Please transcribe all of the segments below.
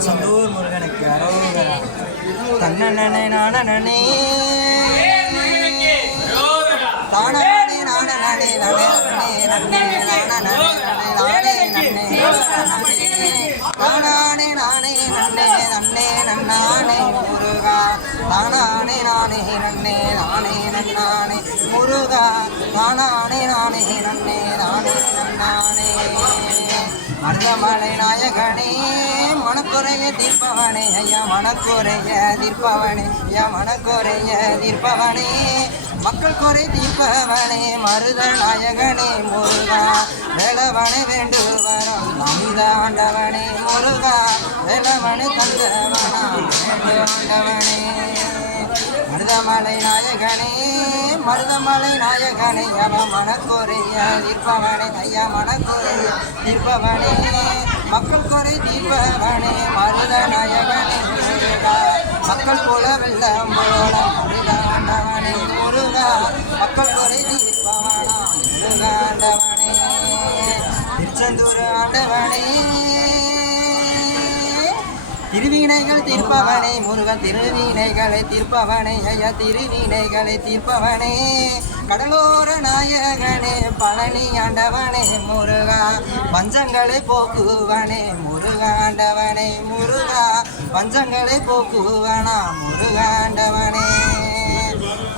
திருச்செந்தூர் முருகனுக்கு அரோகரா. தன்னனே நானனே தானே நானனே நானே நன்னே நானனே நானே நன்னே தானே நானே நன்னே நன்னே நன்னானே முருகா. தானே நானே நன்னே நானே நன்னானே முருகா. தானே நானே நன்னே நானே நன்னானே. மருதமலை நாயகனே மனக்குறைய தீர்ப்பவனே ஐயா மனக்குறைய தீர்ப்பவனே ஐயா மனக்குறைய தீர்ப்பவனே மக்கள் குறை தீர்ப்பவனே மருத நாயகனே முருகா. வேலவனை வேண்டுவரம் தந்த ஆண்டவனே முருகா. வேலவனை தந்தவனா வேண்டுவனே மருதமலை நாயகனே மருதமலை நாயகனே அவ மனக்குறைய தீர்ப்பவனே ஐயா மனக்குறைய தீர்ப்பவனே மக்கள் குறை தீர்ப்பவனே மருத நாயகனே முருகா. மக்கள் போல வெள்ளம் போல முருகாண்டவனே முருகா. மக்கள் குறை தீர்ப்பவனா முருகாண்டவனே. திருச்செந்தூர் ஆண்டவனே திருவினைகள் தீர்ப்பவனே முருகன். திருவினைகளை தீர்ப்பவனே ஐயா திருவினைகளை தீர்ப்பவனே கடலோர நாயகனே பழனி ஆண்டவனே முருகா. பஞ்சங்களை போக்குவனே முருகாண்டவனே முருகா. பஞ்சங்களை போக்குவனா முருகாண்டவனே.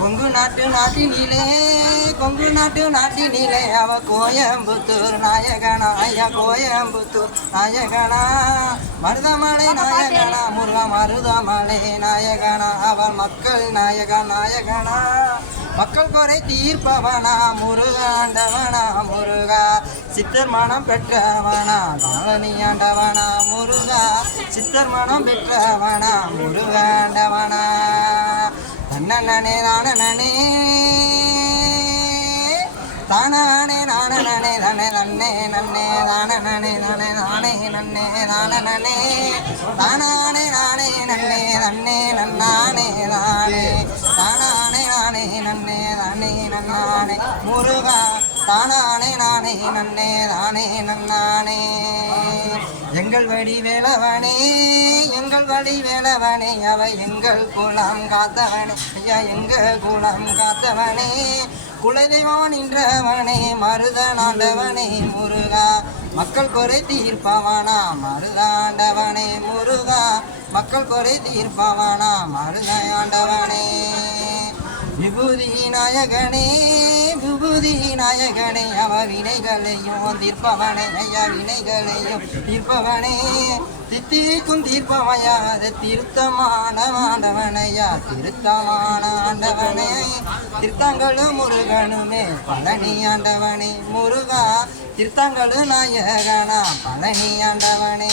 கொங்கு நாட்டு நாட்டினிலே கொங்கு நாட்டு நாட்டினிலே அவ கோயம்புத்தூர் நாயகனா ஐயா கோயம்புத்தூர் நாயகனா. மருதமலை நாயகனா முருகா. மருதமலை நாயகனா அவள் மக்கள் நாயகா நாயகனா. மக்கள் குறை தீர்ப்பவனா முருகாண்டவனா முருகா. சித்தர் மனம் பெற்றவனா தாளனி ஆண்டவனா முருகா. சித்தர் மனம் பெற்றவனா முருகாண்டவனா. தன்னனே நானனே தானே நானனே நனே நன்னே நன்னே தானனே நானே நானே நன்னே நானனே தானே நானே நன்னே நன்னே நன்னானே நானே தானே நானே நன்னே நானே நன்னானே முருகா. தானே நானே நன்னே நானே நன்னானே. எங்கள் வழி வேலவனே எங்கள் வழி வேலவனே அவ எங்கள் குலம் காத்தவனே ஐயா எங்கள் குலம் காத்தவனே. குலதெய்வம் நின்றவனே மருதனாண்டவனே முருகா. மக்கள் குறை தீர்ப்பவனா மருதாண்டவனே முருகா. மக்கள் குறை தீர்ப்பவனா மருதாண்டவனே. விபூதி நாயகனே விபூதி நாயகனே அவ வினைகளையும் தீர்ப்பவனே ஐயா வினைகளையும் தீர்ப்பவனே. தித்திக்கும் தீர்ப்பவையா திருத்தமான ஆண்டவனையா திருத்தமான ஆண்டவனே. திருத்தங்களும் முருகனுமே பழனி ஆண்டவனே முருகா. திருத்தங்களும் நாயகனா பழனி ஆண்டவனே.